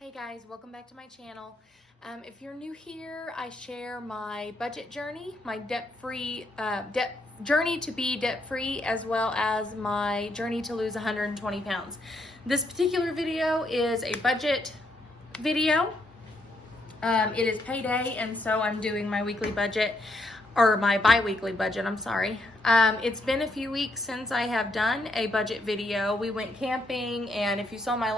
Hey guys, welcome back to my channel. If you're new here, I share my budget journey, my journey to be debt-free, as well as my journey to lose 120 pounds. This particular video is a budget video. It is payday, and so I'm doing my weekly budget, or my bi-weekly budget, I'm sorry. It's been a few weeks since I have done a budget video. We went camping, and if you saw my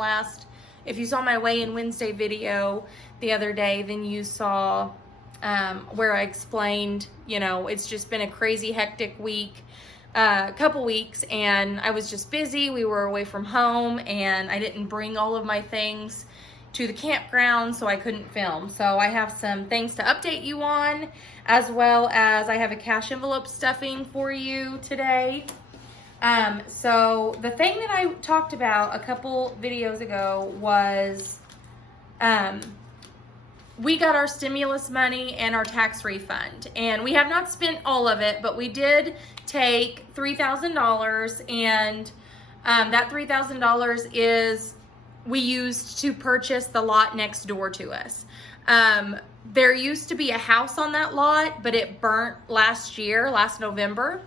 weigh-in Wednesday video the other day, then you saw where I explained, it's just been a crazy hectic week, couple weeks, and I was just busy. We were away from home, and I didn't bring all of my things to the campground, so I couldn't film. So I have some things to update you on, as well as I have a cash envelope stuffing for you today. So the thing that I talked about a couple videos ago was, we got our stimulus money and our tax refund, and we have not spent all of it, but we did take $3,000, and, that $3,000 is we used to purchase the lot next door to us. There used to be a house on that lot, but it burnt last November.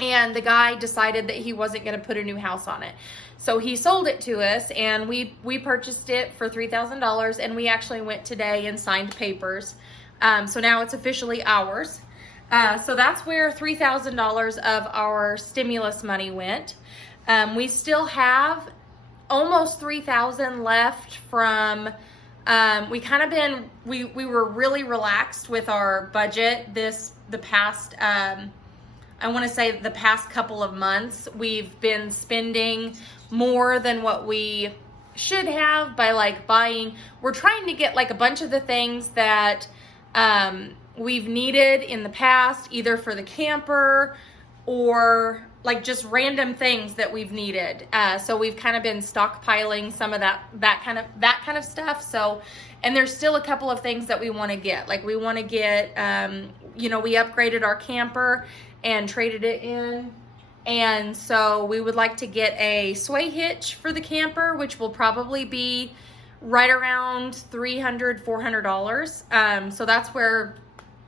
And the guy decided that he wasn't going to put a new house on it. So he sold it to us, and we purchased it for $3,000, and we actually went today and signed papers. So now it's officially ours. So that's where $3,000 of our stimulus money went. We still have almost $3,000 left from, we were really relaxed with our budget the past couple of months. We've been spending more than what we should have by buying. We're trying to get a bunch of the things that we've needed in the past, either for the camper or just random things that we've needed. So we've kind of been stockpiling some of that kind of stuff. So, and there's still a couple of things that we want to get. We want to get, we upgraded our camper and traded it in, and so we would like to get a sway hitch for the camper, which will probably be right around $300, $400. So that's where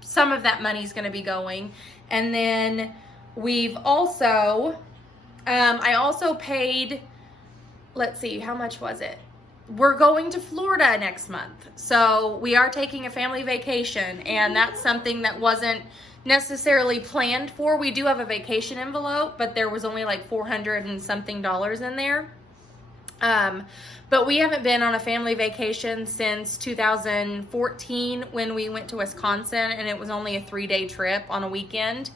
some of that money is going to be going. And then we've also, I also paid, let's see, how much was it? We're going to Florida next month. So we are taking a family vacation, and that's something that wasn't necessarily planned for. We do have a vacation envelope, but there was only $400 and something in there. But we haven't been on a family vacation since 2014 when we went to Wisconsin, and it was only a 3-day trip on a weekend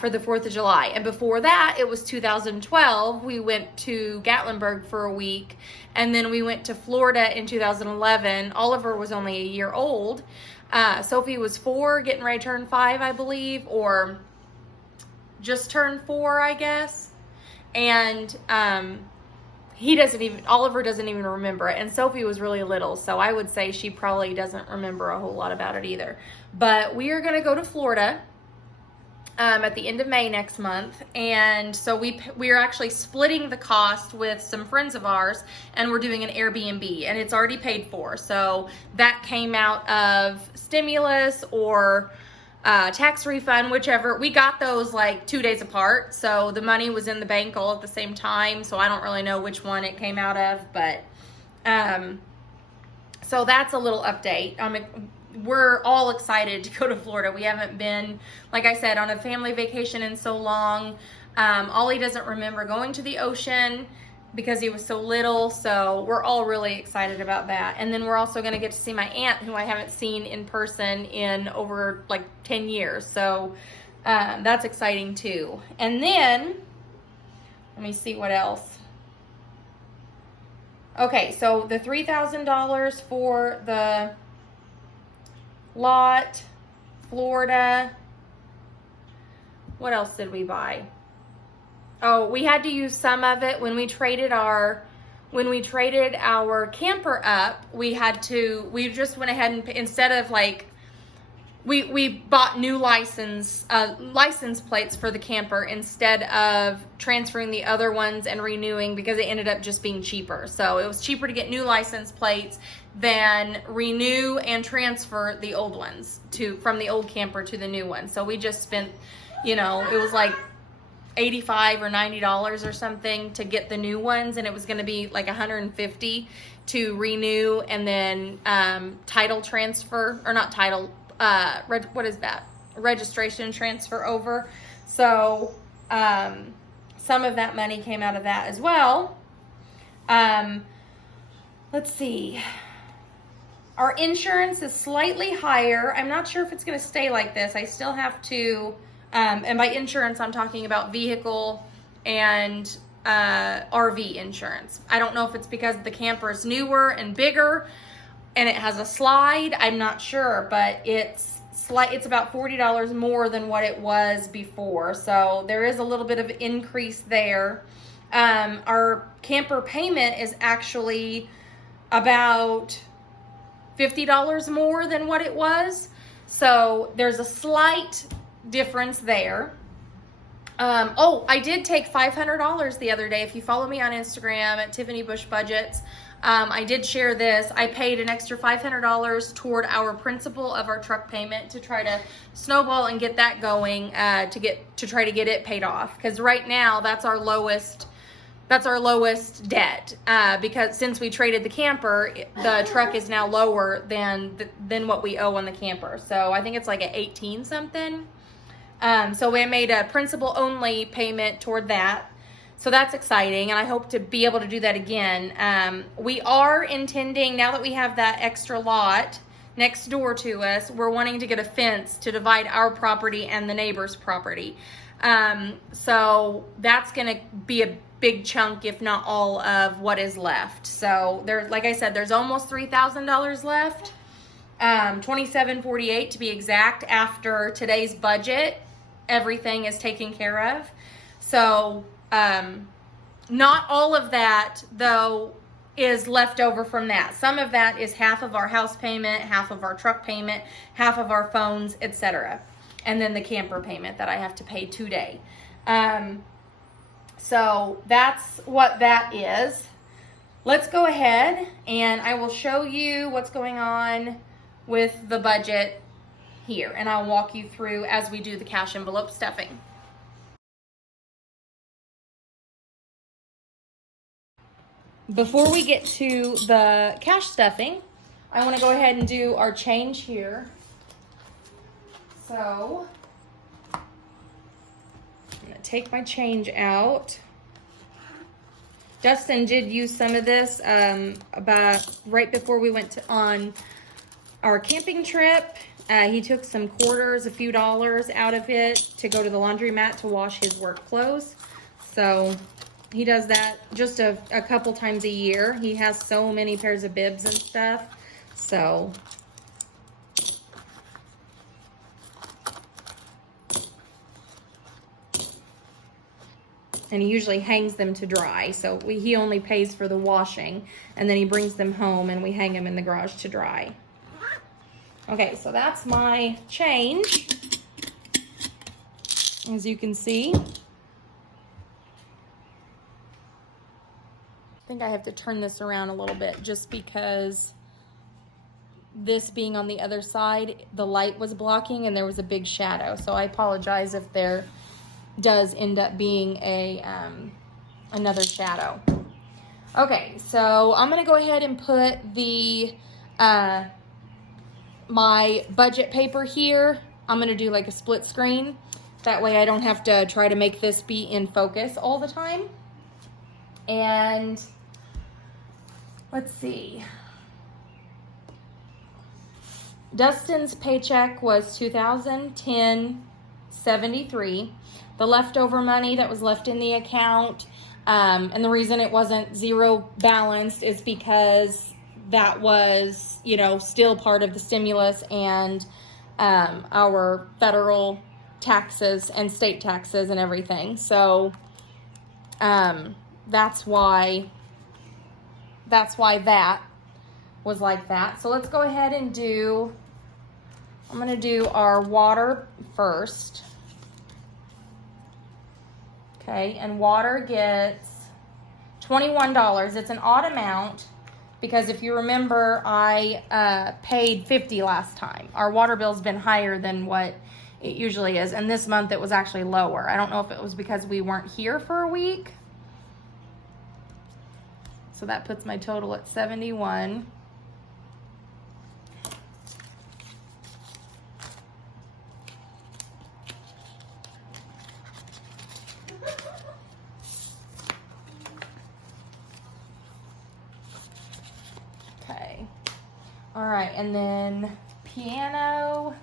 for the 4th of July. And before that, it was 2012. We went to Gatlinburg for a week, and then we went to Florida in 2011. Oliver was only a year old. Sophie was 4, getting ready to turn 5, I believe, or just turned 4, I guess. And Oliver doesn't even remember it. And Sophie was really little, so I would say she probably doesn't remember a whole lot about it either. But we are going to go to Florida at the end of May next month, and so we are actually splitting the cost with some friends of ours, and we're doing an Airbnb, and it's already paid for. So that came out of stimulus or tax refund, whichever. We got those 2 days apart, so the money was in the bank all at the same time, so I don't really know which one it came out of, but so that's a little update. We're all excited to go to Florida. We haven't been, like I said, on a family vacation in so long. Ollie doesn't remember going to the ocean because he was so little, so we're all really excited about that. And then we're also going to get to see my aunt, who I haven't seen in person in over 10 years, so that's exciting too. And then, let me see what else. Okay, so the $3,000 for the lot, Florida. What else did we buy? Oh, we had to use some of it when we traded our camper up. We just went ahead and, instead of we bought new license plates for the camper instead of transferring the other ones and renewing, because it ended up just being cheaper. So it was cheaper to get new license plates than renew and transfer the old ones from the old camper to the new one. So we just spent, it was like $85 or $90 or something to get the new ones, and it was going to be like $150 to renew, and then title transfer, or not title, what is that? Registration transfer over. So some of that money came out of that as well. Let's see. Our insurance is slightly higher. I'm not sure if it's going to stay like this. I still have to, and by insurance, I'm talking about vehicle and RV insurance. I don't know if it's because the camper is newer and bigger and it has a slide. I'm not sure, but it's about $40 more than what it was before. So there is a little bit of increase there. Our camper payment is actually about $50 more than what it was. So there's a slight difference there. I did take $500 the other day. If you follow me on Instagram at Tiffany Bush Budgets, I did share this. I paid an extra $500 toward our principal of our truck payment to try to snowball and get that going, to try to get it paid off. Because right now that's our lowest debt, because since we traded the camper, the truck is now lower than what we owe on the camper. So I think it's like at 18 something. So we made a principal only payment toward that. So that's exciting, and I hope to be able to do that again. We are intending, now that we have that extra lot next door to us, we're wanting to get a fence to divide our property and the neighbor's property. So that's going to be a big chunk, if not all, of what is left. So there, like I said, there's almost $3,000 left, $2,748 to be exact. After today's budget, everything is taken care of. So not all of that though is left over from that. Some of that is half of our house payment, half of our truck payment, half of our phones, etc. And then the camper payment that I have to pay today. So that's what that is. Let's go ahead and I will show you what's going on with the budget here, and I'll walk you through as we do the cash envelope stuffing. Before we get to the cash stuffing, I want to go ahead and do our change here. So I'm going to take my change out. Dustin did use some of this about right before we went on our camping trip. He took some quarters, a few dollars out of it to go to the laundromat to wash his work clothes. So he does that just a couple times a year. He has so many pairs of bibs and stuff. So and he usually hangs them to dry. So he only pays for the washing, and then he brings them home and we hang them in the garage to dry. Okay, so that's my change, as you can see. I think I have to turn this around a little bit just because this being on the other side, the light was blocking and there was a big shadow. So I apologize if there does end up being another shadow. Okay, so I'm gonna go ahead and put the my budget paper here. I'm gonna do like a split screen. That way I don't have to try to make this be in focus all the time. And let's see. Dustin's paycheck was $2,010.73. The leftover money that was left in the account, and the reason it wasn't zero balanced is because that was, still part of the stimulus and our federal taxes and state taxes and everything. So that's why that was like that. So let's go ahead and do I'm gonna do our water first. Okay, and water gets $21. It's an odd amount because if you remember, I paid $50 last time. Our water bill's been higher than what it usually is, and this month it was actually lower. I don't know if it was because we weren't here for a week. So that puts my total at 71. Okay. All right, and then piano.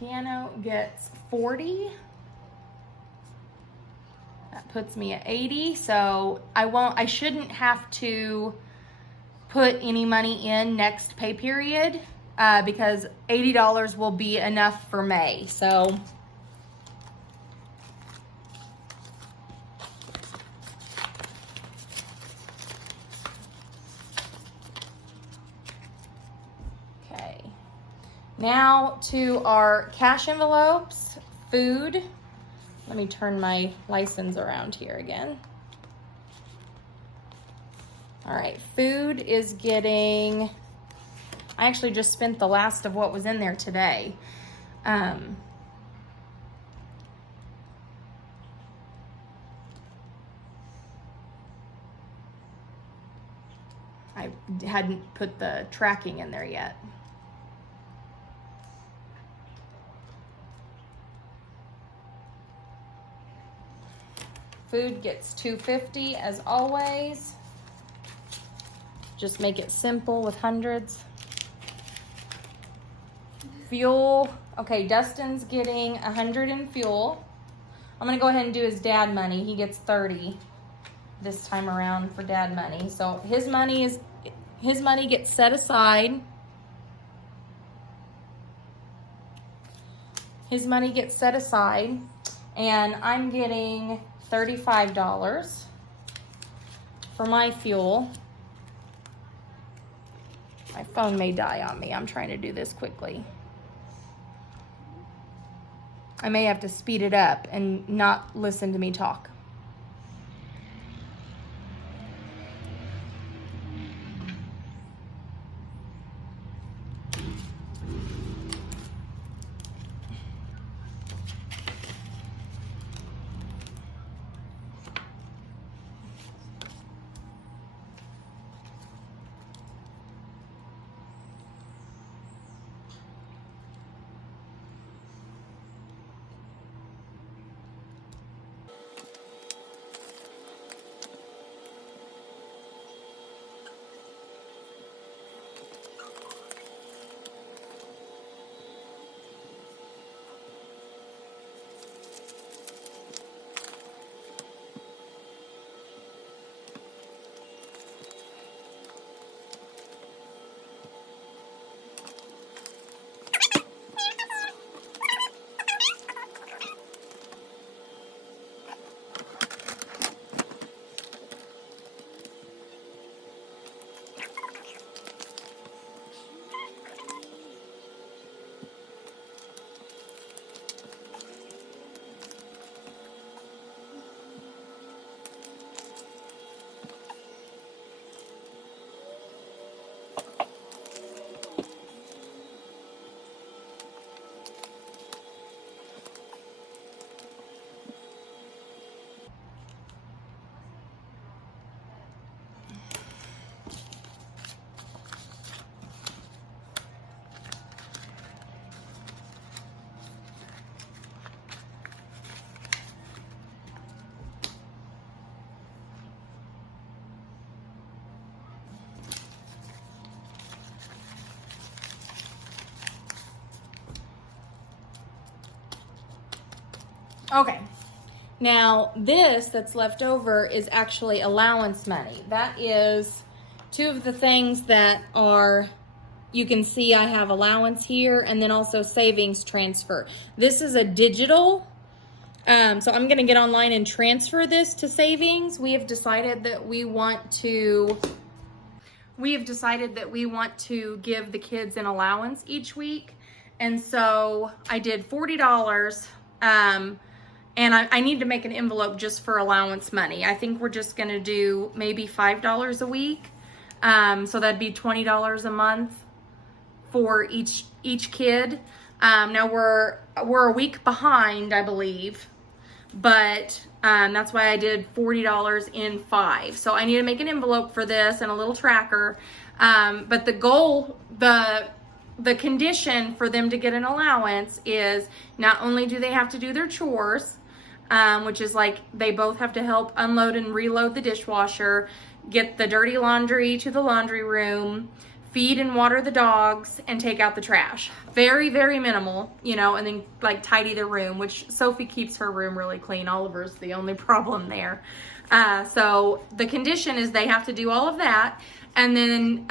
Piano gets 40. That puts me at 80. So I shouldn't have to put any money in next pay period because $80 will be enough for May. So okay. Now to our cash envelopes, food. Let me turn my license around here again. All right, food is getting, I actually just spent the last of what was in there today. I hadn't put the tracking in there yet. Food gets $2.50 as always. Just make it simple with hundreds. Fuel, okay, Dustin's getting 100 in fuel. I'm gonna go ahead and do his dad money. He gets 30 this time around for dad money. So his money gets set aside. His money gets set aside, and I'm getting $35 for my fuel. My phone may die on me. I'm trying to do this quickly. I may have to speed it up and not listen to me talk. Okay, now this that's left over is actually allowance money. That is two of the things that are, you can see I have allowance here and then also savings transfer. This is a digital So I'm going to get online and transfer this to savings. We have decided that we want to give the kids an allowance each week. And so I did $40. And I need to make an envelope just for allowance money. I think we're just going to do maybe $5 a week. So that'd be $20 a month for each kid. Now we're a week behind, I believe, but that's why I did $40 in 5. So I need to make an envelope for this and a little tracker. But the goal, the condition for them to get an allowance is not only do they have to do their chores, which is like they both have to help unload and reload the dishwasher, get the dirty laundry to the laundry room, feed and water the dogs, and take out the trash. Very, very minimal, you know, and then like tidy the room, which Sophie keeps her room really clean. Oliver's the only problem there. So the condition is they have to do all of that. And then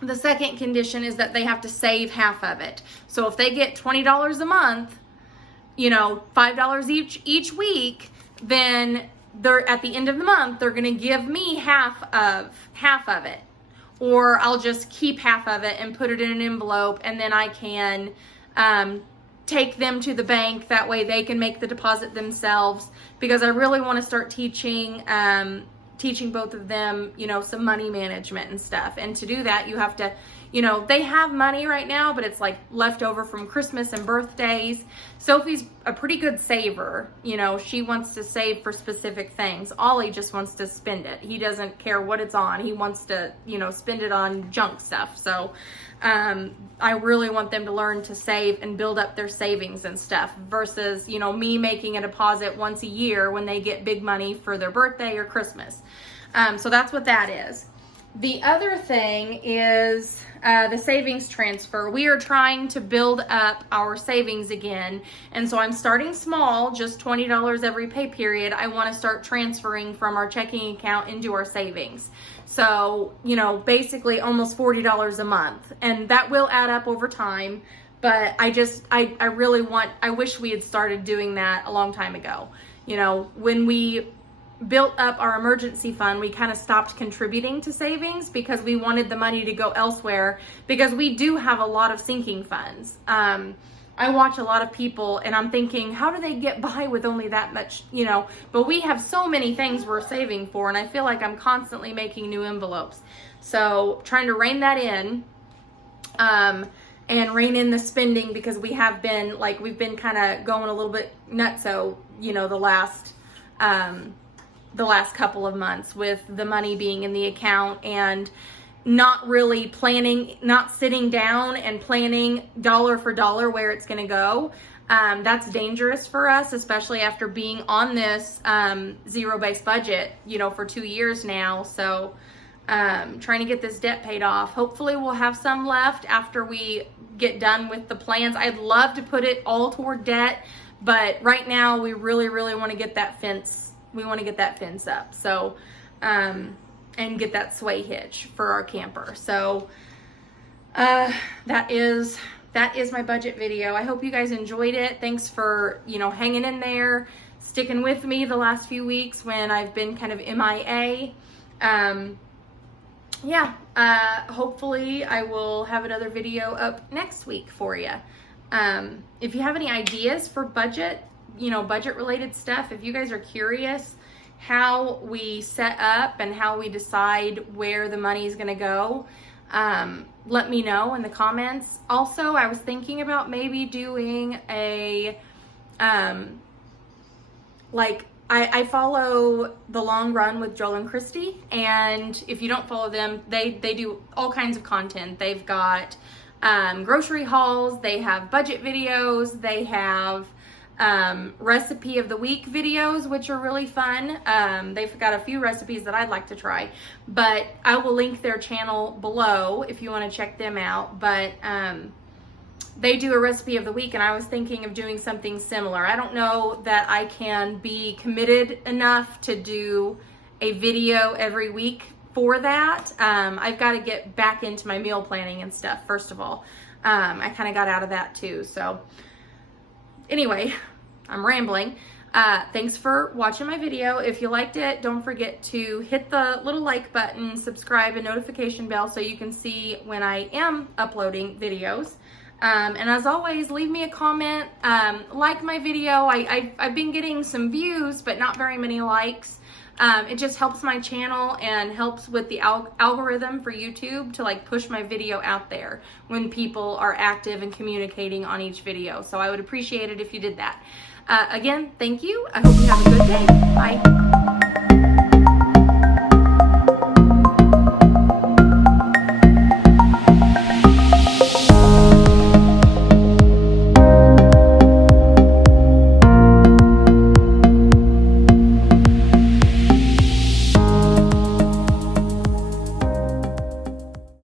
the second condition is that they have to save half of it. So if they get $20 a month, you know, $5 each week, then they're at the end of the month, they're going to give me half of it. Or I'll just keep half of it and put it in an envelope, and then I can take them to the bank. That way they can make the deposit themselves, because I really want to start teaching both of them, you know, some money management and stuff. And to do that, you have to, you know, they have money right now, but it's like left over from Christmas and birthdays. Sophie's a pretty good saver. You know, she wants to save for specific things. Ollie just wants to spend it. He doesn't care what it's on. He wants to, you know, spend it on junk stuff. So I really want them to learn to save and build up their savings and stuff, versus, you know, me making a deposit once a year when they get big money for their birthday or Christmas. So that's what that is. The other thing is the savings transfer. We are trying to build up our savings again. And so I'm starting small, just $20 every pay period. I want to start transferring from our checking account into our savings. So, you know, basically almost $40 a month. And that will add up over time. But I really I wish we had started doing that a long time ago. You know, when we built up our emergency fund, we kind of stopped contributing to savings because we wanted the money to go elsewhere, because we do have a lot of sinking funds. I watch a lot of people and I'm thinking, how do they get by with only that much, you know, but we have so many things we're saving for, and I feel like I'm constantly making new envelopes. So trying to rein that in, and rein in the spending, because we've been kind of going a little bit nutso, you know, the last couple of months, with the money being in the account and not really planning, not sitting down and planning dollar for dollar where it's going to go. That's dangerous for us, especially after being on this zero-based budget, you know, for 2 years now. So trying to get this debt paid off. Hopefully we'll have some left after we get done with the plans. I'd love to put it all toward debt, but right now we really, really want to get that fence. We want to get that fence up. So, and get that sway hitch for our camper. So, that is my budget video. I hope you guys enjoyed it. Thanks for, you know, hanging in there, sticking with me the last few weeks when I've been kind of MIA. Hopefully I will have another video up next week for you. If you have any ideas for budget, you know, budget related stuff, if you guys are curious how we set up and how we decide where the money is going to go, let me know in the comments. Also, I was thinking about maybe doing a, I follow The Long Run with Joel and Christy, and if you don't follow them, they do all kinds of content. They've got grocery hauls, they have budget videos, they have recipe of the week videos, which are really fun. They've got a few recipes that I'd like to try, but I will link their channel below if you want to check them out. But they do a recipe of the week, and I was thinking of doing something similar. I don't know that I can be committed enough to do a video every week for that. I've got to get back into my meal planning and stuff, first of all. I kind of got out of that too. So anyway, I'm rambling. Thanks for watching my video. If you liked it, don't forget to hit the little like button, subscribe, and notification bell so you can see when I am uploading videos. And as always, leave me a comment, like my video. I've been getting some views, but not very many likes. It just helps my channel and helps with the algorithm for YouTube to like push my video out there when people are active and communicating on each video. So I would appreciate it if you did that. Again, thank you. I hope you have a good day. Bye.